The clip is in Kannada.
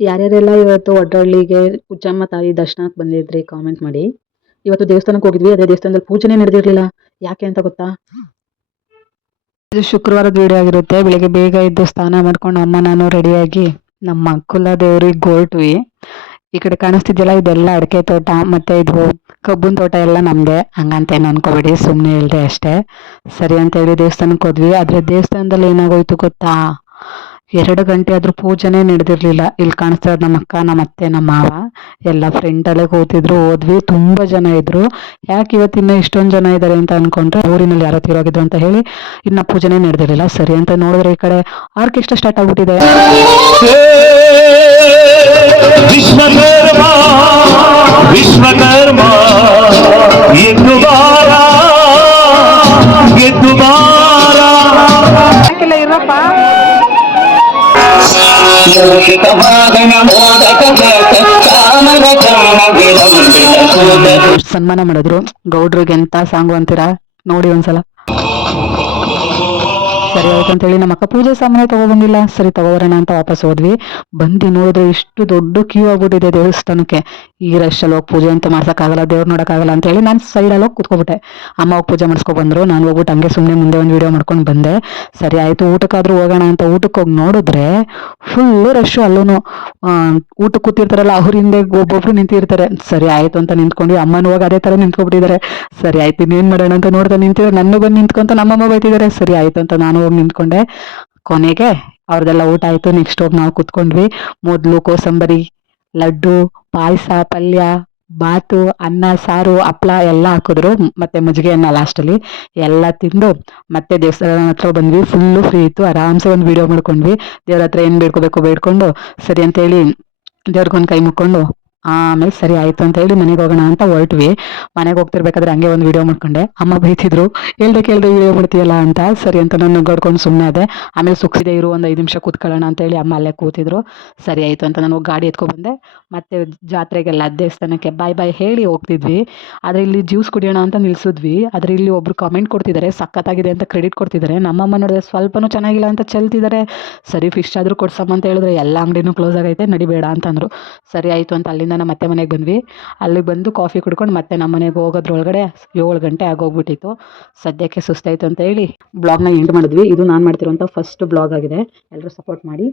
ಯಾರ್ಯಾರೆಲ್ಲ ಇವತ್ತು ಒಡ್ಡಳ್ಳಿಗೆ ಉಚ್ಚಮ್ಮ ತಾಯಿ ದರ್ಶನಕ್ಕೆ ಬಂದಿದ್ರಿ ಕಾಮೆಂಟ್ ಮಾಡಿ. ಇವತ್ತು ದೇವಸ್ಥಾನಕ್ಕೆ ಹೋಗಿದ್ವಿ, ಅದೇ ದೇವಸ್ಥಾನದಲ್ಲಿ ಪೂಜೆನೇ ನಡೆದಿರ್ಲಿಲ್ಲ. ಯಾಕೆ ಅಂತ ಗೊತ್ತಾ? ಇದು ಶುಕ್ರವಾರದ ವಿಡಿಯೋ ಆಗಿರುತ್ತೆ. ಬೆಳಿಗ್ಗೆ ಬೇಗ ಎದ್ದು ಸ್ನಾನ ಮಾಡ್ಕೊಂಡು ಅಮ್ಮ ನಾನು ರೆಡಿಯಾಗಿ ನಮ್ಮ ಕುಲ ದೇವ್ರಿಗೆ ಹೊರಟ್ವಿ. ಈ ಕಡೆ ಕಾಣಿಸ್ತಿದ್ಯಲ್ಲ, ಇದೆಲ್ಲ ಅಡಿಕೆ ತೋಟ ಮತ್ತೆ ಇದು ಕಬ್ಬಿನ ತೋಟ ಎಲ್ಲ ನಮ್ದೆ. ಹಂಗಂತ ಏನು ಅನ್ಕೋಬೇಡಿ, ಸುಮ್ಮನೆ ಹೇಳ್ದೆ ಅಷ್ಟೇ. ಸರಿ ಅಂತ ಹೇಳಿ ದೇವಸ್ಥಾನಕ್ಕೆ ಹೋದ್ವಿ. ಆದ್ರೆ ದೇವಸ್ಥಾನದಲ್ಲಿ ಏನಾಗೋಯ್ತು ಗೊತ್ತಾ, 2 ಗಂಟೆ ಆದ್ರೂ ಪೂಜೆನೇ ನಡೆದಿರ್ಲಿಲ್ಲ. ಇಲ್ಲಿ ಕಾಣಿಸ್ತಾ ಇರೋದು ನಮ್ಮ ಅಕ್ಕ, ನಮ್ಮ ಅತ್ತೆ, ನಮ್ಮ ಮಾವ ಎಲ್ಲ ಫ್ರೆಂಡಲ್ಲೇ ಕೂತಿದ್ರು. ಹೋದ್ವಿ, ತುಂಬಾ ಜನ ಇದ್ರು. ಯಾಕೆ ಇವತ್ತಿನ್ನ ಇಷ್ಟೊಂದು ಜನ ಇದ್ದಾರೆ ಅಂತ ಅನ್ಕೊಂಡ್ರೆ, ಊರಿನಲ್ಲಿ ಯಾರೋ ತೀರೋಗಿದ್ರು ಅಂತ ಹೇಳಿ ಇನ್ನ ಪೂಜೆನೇ ನಡೆದಿರಲಿಲ್ಲ. ಸರಿ ಅಂತ ನೋಡಿದ್ರೆ ಈ ಕಡೆ ಆರ್ಕೆಸ್ಟ್ರಾ ಸ್ಟಾರ್ಟ್ ಆಗ್ಬಿಟ್ಟಿದೆ. ವಿಶ್ವಕರ್ಮ ವಿಶ್ವಕರ್ಮ ಗೆದ್ದು ಬಾರ ಗೆದ್ದು ಬಾರ ಇರಪ್ಪ. ಸನ್ಮಾನ ಮಾಡಿದ್ರು ಗೌಡ್ರಿಗೆ. ಎಂತ ಸಾಂಗು ಅಂತೀರಾ ನೋಡಿ ಒಂದ್ಸಲ. ಸರಿ ಆಯ್ತು ಅಂತೇಳಿ ನಮ್ಮ ಅಕ್ಕ ಪೂಜೆ ಸಾಮಾನ್ಯ ತಗೊಬಂದಿಲ್ಲ. ಸರಿ ತಗೋಬರೋಣ ಅಂತ ವಾಪಸ್ ಹೋದ್ವಿ. ಬಂದು ನೋಡಿದ್ರೆ ಇಷ್ಟು ದೊಡ್ಡ ಕ್ಯೂ ಆಗ್ಬಿಟ್ಟಿದೆ ದೇವಸ್ಥಾನಕ್ಕೆ. ಈ ರಶಲ್ಲಿ ಹೋಗಿ ಪೂಜೆ ಅಂತ ಮಾಡ್ಸೋಕ್ಕಾಗಲ್ಲ, ದೇವ್ರು ನೋಡೋಕ್ಕಾಗಲ್ಲ ಅಂತ ಹೇಳಿ ನಾನು ಸೈಡಲ್ಲಿ ಹೋಗಿ ಕೂತ್ಕೊಬಿಟ್ಟೆ. ಅಮ್ಮ ಹೋಗಿ ಪೂಜೆ ಮಾಡಿಸ್ಕೊಬಂದ್ರು. ನಾನು ಹೋಗ್ಬಿಟ್ಟು ಹಂಗೆ ಸುಮ್ಮನೆ ಮುಂದೆ ಒಂದು ವಿಡಿಯೋ ಮಾಡ್ಕೊಂಡು ಬಂದೆ. ಸರಿ ಆಯಿತು, ಊಟಕ್ಕಾದ್ರೂ ಹೋಗೋಣ ಅಂತ ಊಟಕ್ಕೆ ಹೋಗಿ ನೋಡಿದ್ರೆ ಫುಲ್ಲು ರಶ್ಶು. ಅಲ್ಲೂ ಊಟಕ್ಕೆ ಕೂತಿರ್ತಾರಲ್ಲ ಅವ್ರ ಹಿಂದೆ ಒಬ್ಬೊಬ್ರು ನಿಂತಿರ್ತಾರೆ. ಸರಿ ಆಯಿತು ಅಂತ ನಿಂತ್ಕೊಂಡು ಅಮ್ಮನ ಹೋಗಿ ಅದೇ ಥರ ನಿಂತ್ಕೊಬಿಟ್ಟಿದ್ದಾರೆ. ಸರಿ ಆಯ್ತು ಇನ್ನೇನು ಮಾಡೋಣ ಅಂತ ನೋಡ್ತಾ ನಿಂತಿದ್ದಾರೆ. ನನ್ನ ಬಂದು ನಿಂತ್ಕೊಂತ ನಮ್ಮಮ್ಮ ಬೈತಿದ್ದಾರೆ. ಸರಿ ಆಯಿತು ಅಂತ ನಾನು ಹೋಗಿ ನಿಂತ್ಕೊಂಡೆ. ಕೊನೆಗೆ ಅವ್ರದ್ದೆಲ್ಲ ಊಟ ಆಯಿತು. ನೆಕ್ಸ್ಟ್ ಹೋಗಿ ನಾವು ಕೂತ್ಕೊಂಡ್ವಿ. ಮೊದಲು ಕೋಸಂಬರಿ, ಲಡ್ಡು, ಪಾಯಸ, ಪಲ್ಯ, ಬಾತು, ಅನ್ನ, ಸಾರು, ಹಪ್ಳ ಎಲ್ಲ ಹಾಕಿದ್ರು. ಮತ್ತೆ ಮಜ್ಜಿಗೆ ಅನ್ನ ಲಾಸ್ಟಲ್ಲಿ ಎಲ್ಲ ತಿಂದು ಮತ್ತೆ ದೇವಸ್ಥಾನ ಹತ್ರ ಬಂದ್ವಿ. ಫುಲ್ಲು ಫ್ರೀ ಇತ್ತು. ಆರಾಮ್ಸೆ ಒಂದು ವಿಡಿಯೋ ಮಾಡ್ಕೊಂಡ್ವಿ. ದೇವ್ರ ಹತ್ರ ಏನು ಬೇಡ್ಕೋಬೇಕು ಬೇಡ್ಕೊಂಡು ಸರಿ ಅಂತೇಳಿ ದೇವ್ರಿಗೊಂದು ಕೈ ಮುಕ್ಕೊಂಡು ಆಮೇಲೆ ಸರಿ ಆಯಿತು ಅಂತ ಹೇಳಿ ಮನೆಗೆ ಹೋಗೋಣ ಅಂತ ಹೊರಟ್ವಿ. ಮನೆಗೆ ಹೋಗ್ತಿರ್ಬೇಕಾದ್ರೆ ಹಂಗೆ ಒಂದು ವಿಡಿಯೋ ಮಾಡ್ಕೊಂಡೆ. ಅಮ್ಮ ಬೈತಿದ್ರು, ಹೇಳ್ದೆ ವಿಡಿಯೋ ಮಾಡ್ತೀಯಲ್ಲ ಅಂತ. ಸರಿ ಅಂತ ನಾನು ನುಗ್ಗಾಡ್ಕೊಂಡು ಸುಮ್ಮನೆ ಅದೇ. ಆಮೇಲೆ ಸುಕ್ಸಿದೆ ಇರು, ಒಂದು 5 ನಿಮಿಷ ಕೂತ್ಕೊಳ್ಳೋಣ ಅಂತೇಳಿ ಅಮ್ಮ ಅಲ್ಲೇ ಕೂತಿದ್ರು. ಸರಿ ಆಯಿತು ಅಂತ ನಾನು ಗಾಡಿ ಎತ್ಕೊಬಂದೆ. ಮತ್ತೆ ಜಾತ್ರೆಗೆಲ್ಲ ದೇವಸ್ಥಾನಕ್ಕೆ ಬಾಯ್ ಬಾಯ್ ಹೇಳಿ ಹೋಗ್ತಿದ್ವಿ. ಆದರೆ ಇಲ್ಲಿ ಜ್ಯೂಸ್ ಕುಡಿಯೋಣ ಅಂತ ನಿಲ್ಸಿದ್ವಿ. ಆದರೆ ಇಲ್ಲಿ ಒಬ್ರು ಕಾಮೆಂಟ್ ಕೊಡ್ತಿದ್ದಾರೆ, ಸಖತ್ತಾಗಿದೆ ಅಂತ ಕ್ರೆಡಿಟ್ ಕೊಡ್ತಿದ್ದಾರೆ. ನಮ್ಮಮ್ಮ ನೋಡಿದ್ರೆ ಸ್ವಲ್ಪನೂ ಚೆನ್ನಾಗಿಲ್ಲ ಅಂತ ಚೆಲ್ತಿದ್ದಾರೆ. ಸರಿ ಫಿಶ್ ಆದರೂ ಕೊಡ್ಸಮ್ಮ ಅಂತ ಹೇಳಿದ್ರೆ ಎಲ್ಲ ಅಂಗಡಿನೂ ಕ್ಲೋಸ್ ಆಗೈತೆ, ನಡಿಬೇಡ ಅಂತಂದರು. ಸರಿ ಆಯಿತು ಅಂತ ಅಲ್ಲಿಂದ ನಮ್ಮ ಮತ್ತೆ ಮನೆಗೆ ಬಂದ್ವಿ. ಅಲ್ಲಿ ಬಂದು ಕಾಫಿ ಕುಡ್ಕೊಂಡು ಮತ್ತೆ ನಮ್ಮ ಮನೆಗೆ ಹೋಗೋದ್ರೊಳಗಡೆ 7 ಗಂಟೆ ಆಗೋಗ್ಬಿಟ್ಟಿತ್ತು. ಸದ್ಯಕ್ಕೆ ಸುಸ್ತಾಯಿತು ಅಂತ ಹೇಳಿ ಬ್ಲಾಗ್ನ ಎಂಡ್ ಮಾಡಿದ್ವಿ. ಇದು ನಾನು ಮಾಡ್ತಿರೋಂಥ ಫಸ್ಟ್ ಬ್ಲಾಗ್ ಆಗಿದೆ. ಎಲ್ಲರೂ ಸಪೋರ್ಟ್ ಮಾಡಿ.